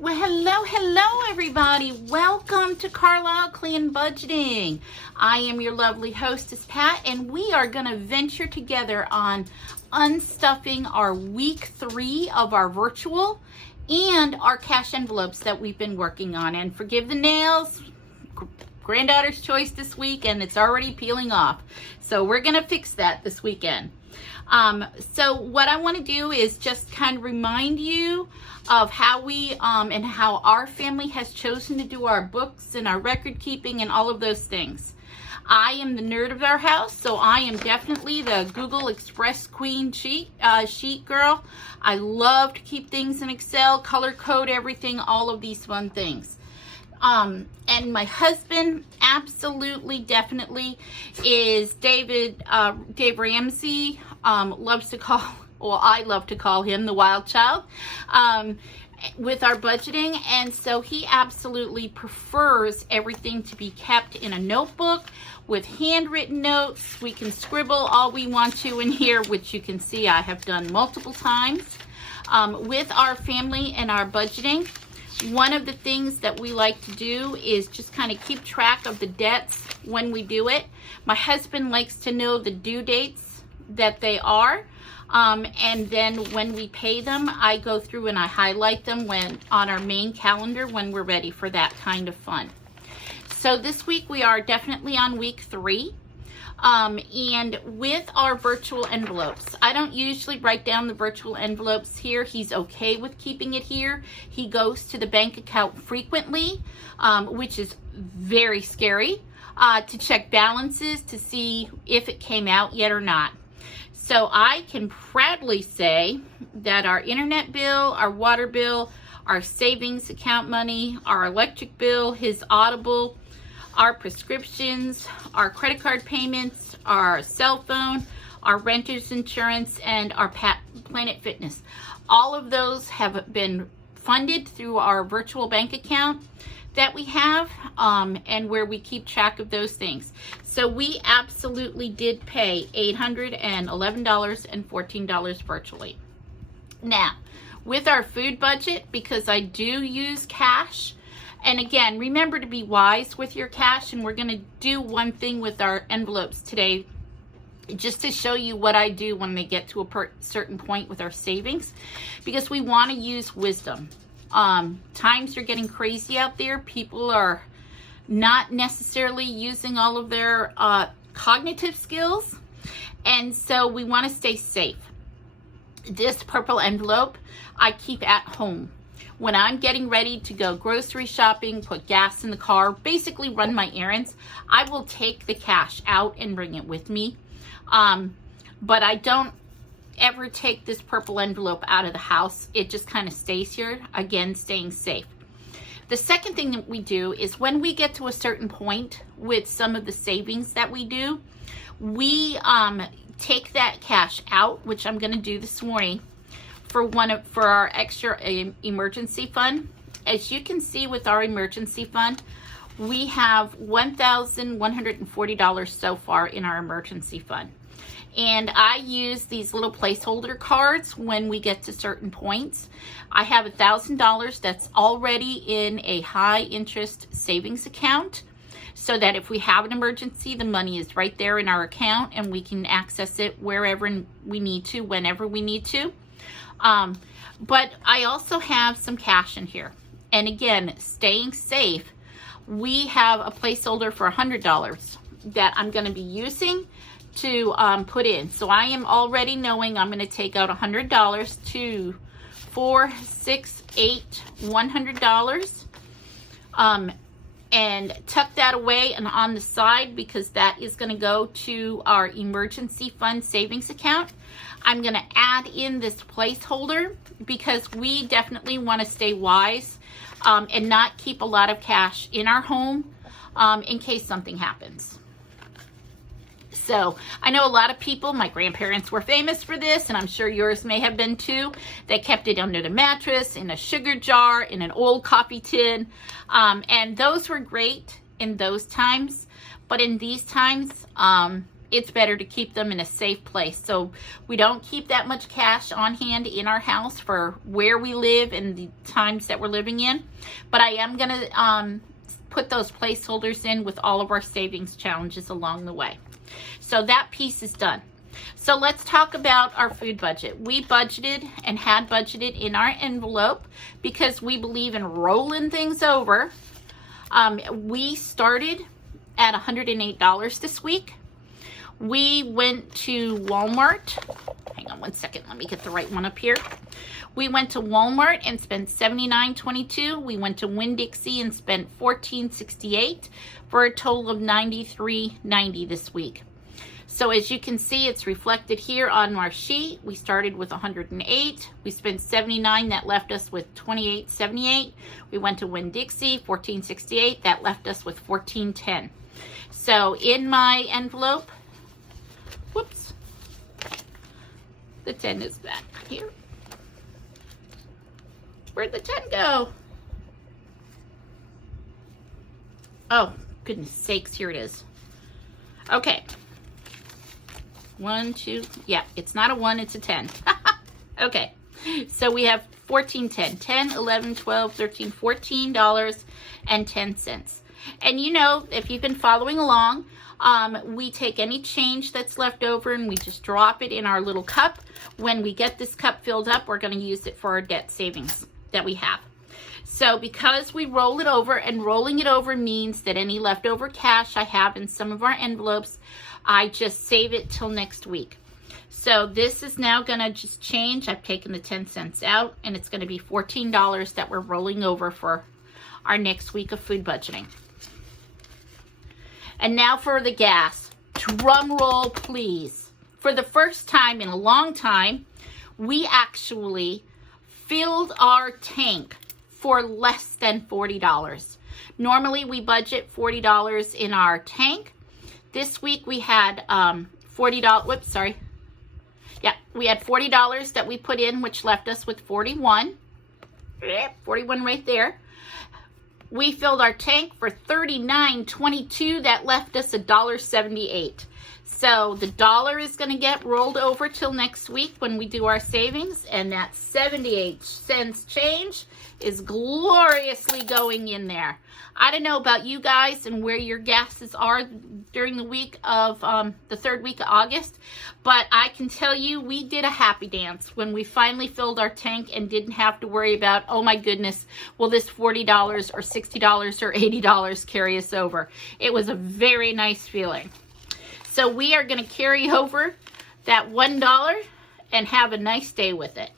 Well, hello, everybody. Welcome to Carlisle Clan Budgeting. I am your lovely hostess, Pat, and we are going to venture together on unstuffing our week 3 of our virtual and our cash envelopes that we've been working on. And forgive the nails, granddaughter's choice this week, and it's already peeling off. So we're going to fix that this weekend. So what I want to do is just kind of remind you of how we and how our family has chosen to do our books and our record keeping and all of those things. I am the nerd of our house, so I am definitely the Google Express Queen sheet girl. I love to keep things in Excel, color code everything, all of these fun things. And my husband absolutely, definitely is Dave Ramsey. Loves to call, well, I love to call him the wild child, with our budgeting. And so he absolutely prefers everything to be kept in a notebook with handwritten notes. We can scribble all we want to in here, which you can see I have done multiple times. With our family and our budgeting, one of the things that we like to do is just kind of keep track of the debts when we do it. My husband likes to know the due dates that they are, and then when we pay them, I go through and I highlight them when on our main calendar when we're ready for that kind of fun. So this week we are definitely on week 3. And with our virtual envelopes, I don't usually write down the virtual envelopes here. He's okay with keeping it here. He goes to the bank account frequently, which is very scary, to check balances to see if it came out yet or not. So I can proudly say that our internet bill, our water bill, our savings account money, our electric bill, his Audible, our prescriptions, our credit card payments, our cell phone, our renter's insurance, and our Planet Fitness. All of those have been funded through our virtual bank account that we have, and where we keep track of those things. So we absolutely did pay $811.14 virtually. Now, with our food budget, because I do use cash, and again, remember to be wise with your cash, and we're going to do one thing with our envelopes today, just to show you what I do when they get to a certain point with our savings, because we want to use wisdom. Times are getting crazy out there. People are not necessarily using all of their cognitive skills, and so we want to stay safe. This purple envelope I keep at home. When I'm getting ready to go grocery shopping, put gas in the car, basically run my errands, I will take the cash out and bring it with me. But I don't ever take this purple envelope out of the house. It just kind of stays here, again, staying safe. The second thing that we do is when we get to a certain point with some of the savings that we do, we take that cash out, which I'm going to do this morning, for our extra emergency fund. As you can see with our emergency fund, we have $1,140 so far in our emergency fund. And I use these little placeholder cards when we get to certain points. I have $1,000 that's already in a high interest savings account, so that if we have an emergency, the money is right there in our account and we can access it wherever we need to, whenever we need to. But I also have some cash in here. And again, staying safe, we have a placeholder for $100 that I'm going to be using to put in. So I am already knowing I'm going to take out $100, 2, 4, 6, 8, $100, and tuck that away and on the side, because that is going to go to our emergency fund savings account. I'm going to add in this placeholder because we definitely want to stay wise and not keep a lot of cash in our home in case something happens. So I know a lot of people, my grandparents were famous for this, and I'm sure yours may have been too. They kept it under the mattress, in a sugar jar, in an old coffee tin. And those were great in those times. But in these times, it's better to keep them in a safe place. So we don't keep that much cash on hand in our house for where we live and the times that we're living in. But I am going to put those placeholders in with all of our savings challenges along the way. So that piece is done. So let's talk about our food budget. We budgeted and had budgeted in our envelope because we believe in rolling things over. We started at $108 this week. We went to Walmart. Hang on one second. Let me get the right one up here. We went to Walmart and spent $79.22. We went to Winn-Dixie and spent $14.68 for a total of $93.90 this week. So as you can see, it's reflected here on our sheet. We started with 108. We spent 79. That left us with 28.78. We went to Winn-Dixie, 14.68. That left us with 14.10. So in my envelope, whoops, the 10 is back here. Where'd the 10 go? Oh, goodness sakes, here it is. Okay. 1, 2, yeah, it's not a 1, it's a 10. Okay, so we have 14.10, 10, 11, 12, 13, $14.10. And you know, if you've been following along, we take any change that's left over and we just drop it in our little cup. When we get this cup filled up, we're going to use it for our debt savings that we have. So because we roll it over, and rolling it over means that any leftover cash I have in some of our envelopes, I just save it till next week. So this is now going to just change. I've taken the 10 cents out, and it's going to be $14 that we're rolling over for our next week of food budgeting. And now for the gas. Drum roll, please. For the first time in a long time, we actually filled our tank for less than $40. Normally, we budget $40 in our tank. This week, we had $40. Whoops, sorry. Yeah, we had $40 that we put in, which left us with 41. 41 right there. We filled our tank for $39.22. That left us $1.78. So the dollar is going to get rolled over till next week when we do our savings, and that 78 cents change is gloriously going in there. I don't know about you guys and where your gases are during the week of the third week of August, but I can tell you we did a happy dance when we finally filled our tank and didn't have to worry about, oh my goodness, will this $40 or $60 or $80 carry us over? It was a very nice feeling. So we are going to carry over that $1 and have a nice day with it.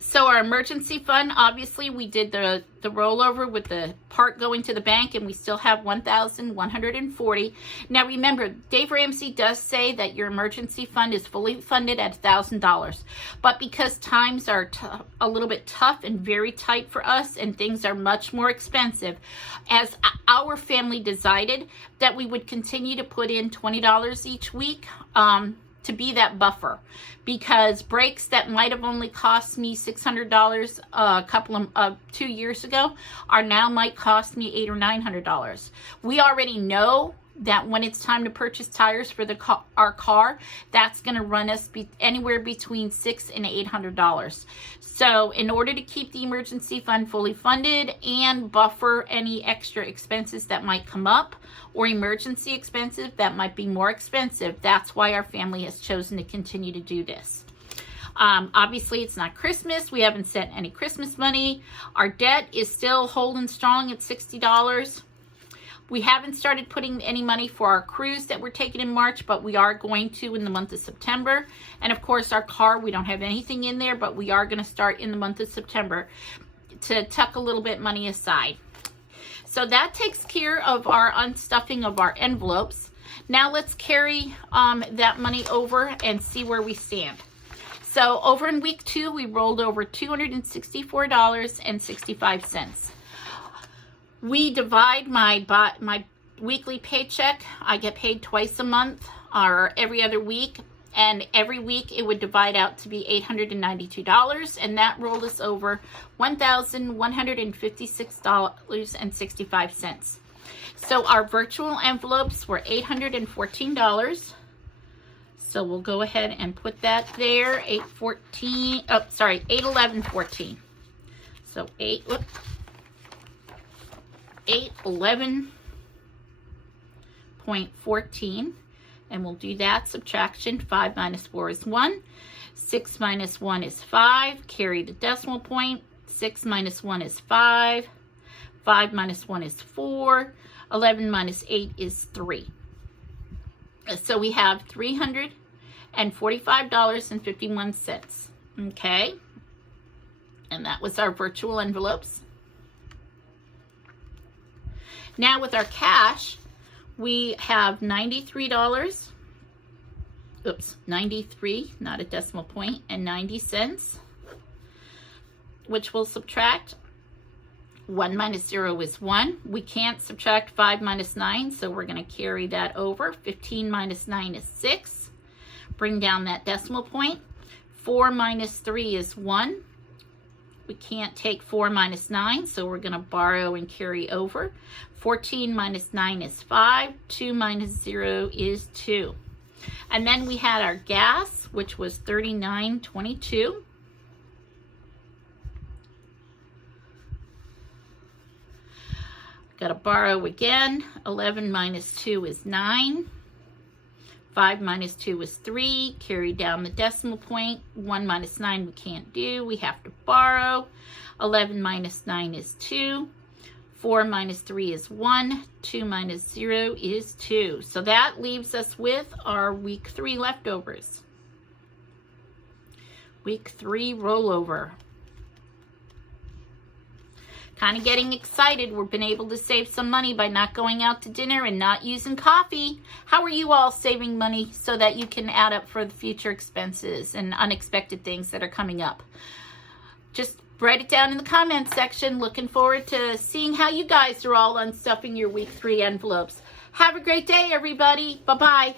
So our emergency fund, obviously we did the rollover with the part going to the bank, and we still have $1,140. Now remember, Dave Ramsey does say that your emergency fund is fully funded at $1,000. But because times are a little bit tough and very tight for us, and things are much more expensive, as our family decided that we would continue to put in $20 each week, to be that buffer, because breaks that might have only cost me $600 a couple of 2 years ago are now might cost me $800 or $900. We already know that when it's time to purchase tires for our car, that's going to run us anywhere between $600 and $800. So in order to keep the emergency fund fully funded and buffer any extra expenses that might come up, or emergency expenses that might be more expensive, that's why our family has chosen to continue to do this. Obviously, it's not Christmas. We haven't sent any Christmas money. Our debt is still holding strong at $60. We haven't started putting any money for our cruise that we're taking in March, but we are going to in the month of September. And of course, our car, we don't have anything in there, but we are going to start in the month of September to tuck a little bit money aside. So that takes care of our unstuffing of our envelopes. Now let's carry that money over and see where we stand. So over in week 2, we rolled over $264.65. We divide my weekly paycheck. I get paid twice a month or every other week. And every week it would divide out to be $892. And that rolled us over $1,156.65. So our virtual envelopes were $814. So we'll go ahead and put that there. 811.14. So 811.14. And we'll do that subtraction. 5 minus 4 is 1. 6 minus 1 is 5. Carry the decimal point. 6 minus 1 is 5. 5 minus 1 is 4. 11 minus 8 is 3. So we have $345.51. Okay. And that was our virtual envelopes. Now with our cash, we have $93. Oops, 93, not a decimal point, and 90 cents, which will subtract 1 minus 0 is 1. We can't subtract 5 minus 9, so we're going to carry that over. 15 minus 9 is 6. Bring down that decimal point. 4 minus 3 is 1. We can't take 4 minus 9, so we're going to borrow and carry over. 14 minus 9 is 5. 2 minus 0 is 2. And then we had our gas, which was $39.22. Got to borrow again. 11 minus 2 is 9. 5 minus 2 is 3. Carry down the decimal point. 1 minus 9 we can't do. We have to borrow. 11 minus 9 is 2. 4 minus 3 is 1. 2 minus 0 is 2. So that leaves us with our week 3 leftovers. Week 3 rollover. Kind of getting excited. We've been able to save some money by not going out to dinner and not using coffee. How are you all saving money so that you can add up for the future expenses and unexpected things that are coming up? Just write it down in the comments section. Looking forward to seeing how you guys are all unstuffing your week 3 envelopes. Have a great day, everybody. Bye-bye.